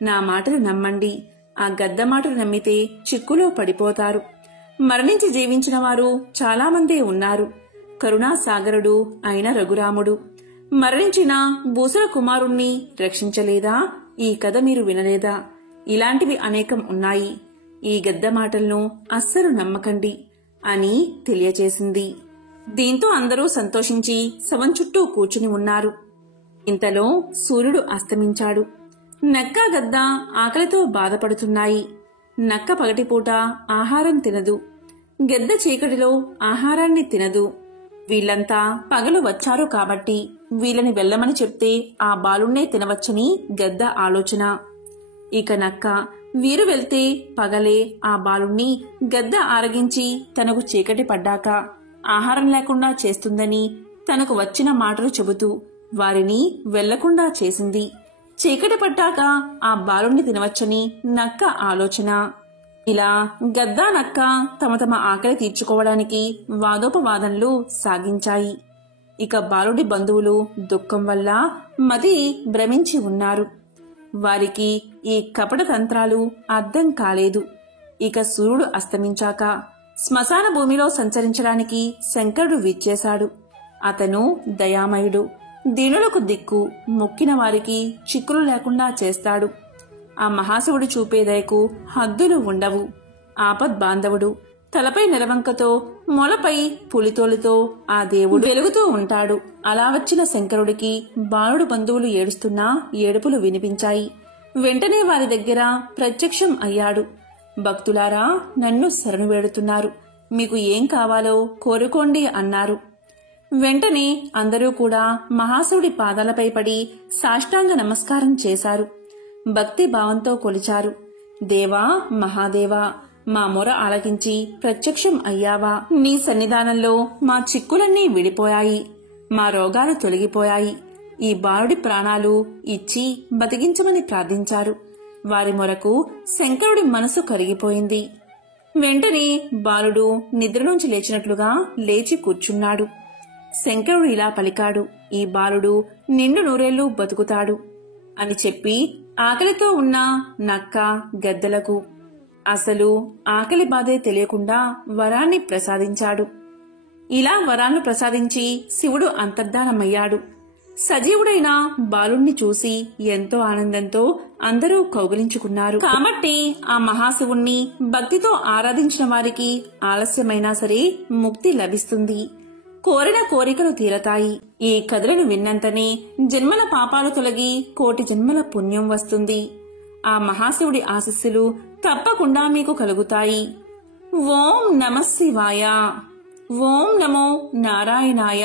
నా మాటలు నమ్మండి. ఆ గద్ద మాటలు నమ్మితే చిక్కులో పడిపోతారు. మరణించి జీవించిన వారు చాలామందే ఉన్నారు. కరుణాసాగరుడు అయిన రఘురాముడు మరణించిన భూసుర కుమారుణ్ణి రక్షించలేదా? ఈ కథ మీరు వినలేదా? ఇలాంటివి అనేకం ఉన్నాయి. ఈ గద్ద మాటలను అస్సలు నమ్మకండి అని తెలియచేసింది. దీంతో అందరూ సంతోషించి శవం చుట్టూ కూర్చుని ఉన్నారు. ఇంతలో సూర్యుడు అస్తమించాడు. నక్క గద్ద ఆకలితో బాధపడుతున్నాయి. నక్క పగటిపూట ఆహారం తినదు, గద్ద చీకటిలో ఆహారాన్ని తినదు. వీళ్లంతా పగలు వచ్చారు కాబట్టి వీళ్ళని వెళ్లమని చెప్తే ఆ బాలుణ్ణే తినవచ్చని గద్ద ఆలోచన. ఇక నక్క వీరు వెళ్తే పగలే ఆ బాలుణ్ణి గద్ద ఆరగించి తనకు చీకటి పడ్డాక ఆహారం లేకుండా చేస్తుందని తనకు వచ్చిన మాటలు చెబుతూ వారిని వెళ్లకుండా చేసింది. చీకటి పడ్డాక ఆ బాలుణ్ణి తినవచ్చని నక్క ఆలోచన. ఇలా గద్ద నక్క తమ తమ ఆకలి తీర్చుకోవడానికి వాదోపవాదనలు సాగించాయి. ఇక బాలుడి బంధువులు దుఃఖం వల్ల మది భ్రమించి ఉన్నారు. వారికి ఈ కపట తంత్రాలు అర్థం కాలేదు. ఇక సూర్యుడు అస్తమించాక శ్మశాన భూమిలో సంచరించడానికి శంకరుడు విచ్చేశాడు. అతను దయామయుడు, దీనులకు దిక్కు, మొక్కిన వారికి చిక్కులు లేకుండా చేస్తాడు. ఆ మహాశివుడు చూపే దయకు హద్దులు ఉండవు. ఆపద్ బాంధవుడు, తలపై నిలవంకతో మొలపై పులితోలుతో ఆ దేవుడు వెలుగుతూ ఉంటాడు. అలా వచ్చిన శంకరుడికి బాలుడు బంధువులు ఏడుస్తున్నా ఏడుపులు వినిపించాయి. వెంటనే వారి దగ్గర ప్రత్యక్షం అయ్యాడు. భక్తులారా, నన్ను శరణు వేడుతున్నారు, మీకు ఏం కావాలో కోరుకోండి అన్నారు. వెంటనే అందరూ కూడా మహాశివుడి పాదాలపై పడి సాష్టాంగ నమస్కారం చేశారు. భక్తి భావంతో కొలిచారు. దేవా, మహాదేవా, మా మొర ఆలకించి ప్రత్యక్షం అయ్యావా? నీ సన్నిధానంలో మా చిక్కులన్నీ విడిపోయాయి, మా రోగాలు తొలగిపోయాయి. ఈ బాలుడి ప్రాణాలు ఇచ్చి బతికించమని ప్రార్థించారు. వారి మొరకు శంకరుడి మనసు కరిగిపోయింది. వెంటనే బాలుడు నిద్ర నుంచి లేచినట్లుగా లేచి కూర్చున్నాడు. శంకరుడు ఇలా పలికాడు, ఈ బాలుడు నిండు నూరేళ్లు బతుకుతాడు అని చెప్పి ఆకలితో ఉన్న నక్క గద్దలకు అసలు ఆకలి బాధే తెలియకుండా వరాన్ని ప్రసాదించాడు. ఇలా వరాన్ని ప్రసాదించి శివుడు అంతర్ధానమయ్యాడు. సజీవుడైన బాలుణ్ణి చూసి ఎంతో ఆనందంతో అందరూ కౌగిలించుకున్నారు. కాబట్టి ఆ మహాశివుణ్ణి భక్తితో ఆరాధించిన వారికి ఆలస్యమైనా సరే ముక్తి లభిస్తుంది, కోరిన కోరికలు తీరతాయి. ఈ కథలను విన్నంతనే జన్మల పాపాలు తొలగి కోటి జన్మల పుణ్యం వస్తుంది. ఆ మహాశివుడి ఆశీస్సులు తప్పకుండా మీకు కలుగుతాయి. ఓం నమః శివాయ. ఓం నమో నారాయణాయ.